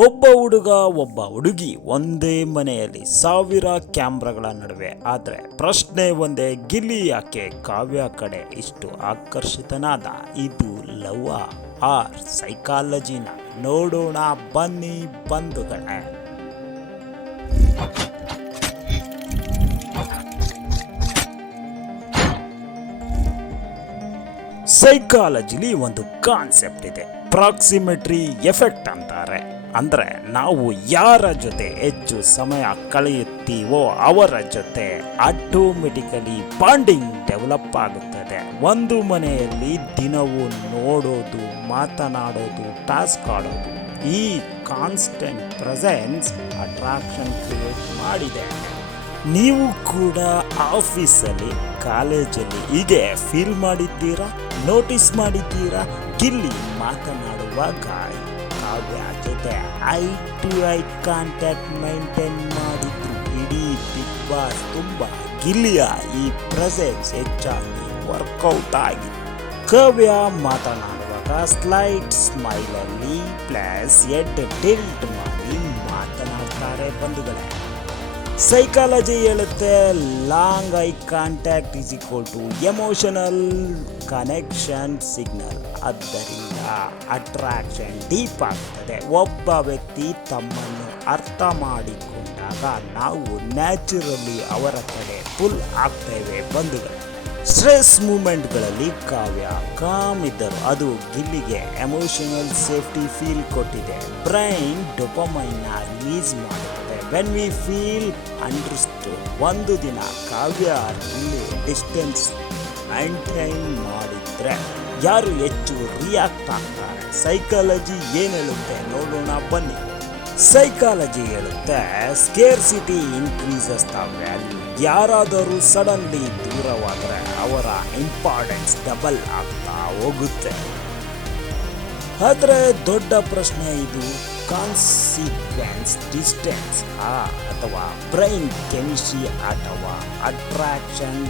ಒಬ್ಬ ಹುಡುಗ ಒಬ್ಬ ಹುಡುಗಿ ಒಂದೇ ಮನೆಯಲ್ಲಿ ಸಾವಿರ ಕ್ಯಾಮ್ರಾಗಳ ನಡುವೆ. ಆದರೆ ಪ್ರಶ್ನೆ ಒಂದೇ, ಗಿಲ್ಲಿ ಯಾಕೆ ಕಾವ್ಯ ಕಡೆ ಇಷ್ಟು ಆಕರ್ಷಿತನಾದ? ಇದು ಲವ್ ಆರ್ ಸೈಕಾಲಜಿನ ನೋಡೋಣ ಬನ್ನಿ ಬಂಧುಗಳೇ. ಸೈಕಾಲಜಿಲಿ ಒಂದು ಕಾನ್ಸೆಪ್ಟ್ ಇದೆ, ಪ್ರಾಕ್ಸಿಮೆಟ್ರಿ ಎಫೆಕ್ಟ್ ಅಂತಾರೆ. ಅಂದರೆ ನಾವು ಯಾರ ಜೊತೆ ಹೆಚ್ಚು ಸಮಯ ಕಳೆಯುತ್ತೀವೋ ಅವರ ಜೊತೆ ಆಟೋಮೆಟಿಕಲಿ ಬಾಂಡಿಂಗ್ ಡೆವಲಪ್ ಆಗುತ್ತದೆ. ಒಂದು ಮನೆಯಲ್ಲಿ ದಿನವೂ ನೋಡೋದು, ಮಾತನಾಡೋದು, ಟಾಸ್ಕ್ ಆಡೋದು, ಈ ಕಾನ್ಸ್ಟೆಂಟ್ ಪ್ರೆಸೆನ್ಸ್ ಅಟ್ರಾಕ್ಷನ್ ಕ್ರಿಯೇಟ್ ಮಾಡಿದೆ. ನೀವು ಕೂಡ ಆಫೀಸಲ್ಲಿ, ಕಾಲೇಜಲ್ಲಿ ಹೀಗೆ ಫೀಲ್ ಮಾಡಿದ್ದೀರಾ? ನೋಟಿಸ್ ಮಾಡಿದ್ದೀರಾ? ಗಿಲ್ಲಿ ಮಾತನಾಡುವಾಗ ಕಾವ್ಯ ಜೊತೆ eye to eye contact maintain ಮಾಡಿದ್ರು. ಇಡೀ ಬಿಗ್ ಬಾಸ್ ತುಂಬ ಗಿಲ್ಲಿಯ ಈ ಪ್ರೆಸೆನ್ಸ್ ಹೆಚ್ಚಾಗಿ ವರ್ಕೌಟ್ ಆಗಿದೆ. ಕಾವ್ಯ ಮಾತನಾಡುವಾಗ ಸ್ಲೈಟ್ ಸ್ಮೈಲಲ್ಲಿ ಪ್ಲಸ್ ಹೆಡ್ ಟಿಲ್ಟ್ ಮಾಡಿ ಮಾತನಾಡ್ತಾರೆ ಬಂಧುಗಳೇ. ಸೈಕಾಲಜಿ ಹೇಳುತ್ತೆ, long eye contact is equal to emotional connection signal. ಆದ್ದರಿಂದ ಅಟ್ರಾಕ್ಷನ್ ಡೀಪ್ ಆಗ್ತದೆ. ಒಬ್ಬ ವ್ಯಕ್ತಿ ತಮ್ಮನ್ನು ಅರ್ಥ ಮಾಡಿಕೊಂಡಾಗ ನಾವು ನ್ಯಾಚುರಲಿ ಅವರ ಕಡೆ ಪುಲ್ ಆಗ್ತೇವೆ ಬಂಧುಗಳು. ಸ್ಟ್ರೆಸ್ ಮೂಮೆಂಟ್ಗಳಲ್ಲಿ ಕಾವ್ಯ ಕಾಮ್ ಇದ್ದರು. ಅದು ಗಿಲ್ಲಿಗೆ ಎಮೋಷನಲ್ ಸೇಫ್ಟಿ ಫೀಲ್ ಕೊಟ್ಟಿದೆ. ಬ್ರೈನ್ ಡೋಪಮೈನ್ನ ರಿಲೀಸ್ ಮಾಡುತ್ತದೆ ವೆನ್ ವಿ ಫೀಲ್ ಅಂಡರ್ಸ್ಟುಡ್. ಒಂದು ದಿನ ಕಾವ್ಯ ಗಿಲ್ಲಿ ಡಿಸ್ಟೆನ್ಸ್ ಮೈಂಟೈನ್ ಮಾಡಿದ್ರೆ ಯಾರು ಹೆಚ್ಚು ರಿಯಾಕ್ಟ್ ಆಗ್ತಾರೆ? ಸೈಕಾಲಜಿ ಏನು ಹೇಳುತ್ತೆ ನೋಡೋಣ ಬನ್ನಿ. ಸೈಕಾಲಜಿ ಹೇಳುತ್ತೆ, ಸ್ಕೇರ್ಸಿಟಿ ಇನ್ಕ್ರೀಸಸ್ ದ ವ್ಯಾಲ್ಯೂ. ಯಾರಾದರೂ ಸಡನ್ಲಿ ದೂರವಾದರೆ ಅವರ ಇಂಪಾರ್ಟೆನ್ಸ್ ಡಬಲ್ ಆಗ್ತಾ ಹೋಗುತ್ತೆ. ಆದರೆ ದೊಡ್ಡ ಪ್ರಶ್ನೆ ಇದು, ಕಾನ್ಸಿಕ್ವೆನ್ಸ್ ಡಿಸ್ಟೆನ್ಸ್ ಅಥವಾ ಬ್ರೈನ್ ಕೆಮಿಸ್ಟ್ರಿ ಅಥವಾ ಅಟ್ರಾಕ್ಷನ್?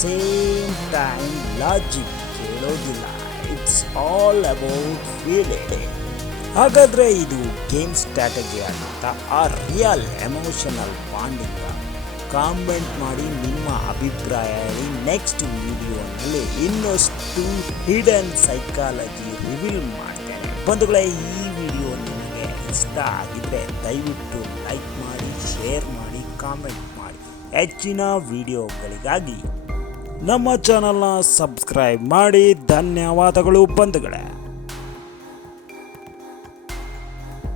ಸೇಮ್ ಟೈಮ್ ಲಾಜಿಕ್ ಕೇಳೋದಿಲ್ಲ. It's all about feeling. ಹಾಗಾದರೆ ಇದು ಗೇಮ್ ಸ್ಟ್ರಾಟಜಿ ಆಗುತ್ತಾ ಆ ರಿಯಲ್ ಎಮೋಷನಲ್ ಬಾಂಡಿಂಗ್? ಕಾಮೆಂಟ್ ಮಾಡಿ ನಿಮ್ಮ ಅಭಿಪ್ರಾಯ ಹೇಳಿ. ನೆಕ್ಸ್ಟ್ ವಿಡಿಯೋನಲ್ಲಿ ಇನ್ನಷ್ಟು ಹಿಡನ್ ಸೈಕಾಲಜಿ ರಿವೀಲ್ ಮಾಡ್ತೇನೆ ಬಂಧುಗಳೇ. ಈ ವಿಡಿಯೋ ನಿಮಗೆ ಇಷ್ಟ ಆಗಿದ್ರೆ ದಯವಿಟ್ಟು ಲೈಕ್ ಮಾಡಿ, ಶೇರ್ ಮಾಡಿ, ಕಾಮೆಂಟ್ ಮಾಡಿ. ಹೆಚ್ಚಿನ ವಿಡಿಯೋಗಳಿಗಾಗಿ ನಮ್ಮ ಚಾನಲ್ನ ಸಬ್ಸ್ಕ್ರೈಬ್ ಮಾಡಿ. ಧನ್ಯವಾದಗಳು ಬಂಧುಗಳೇ.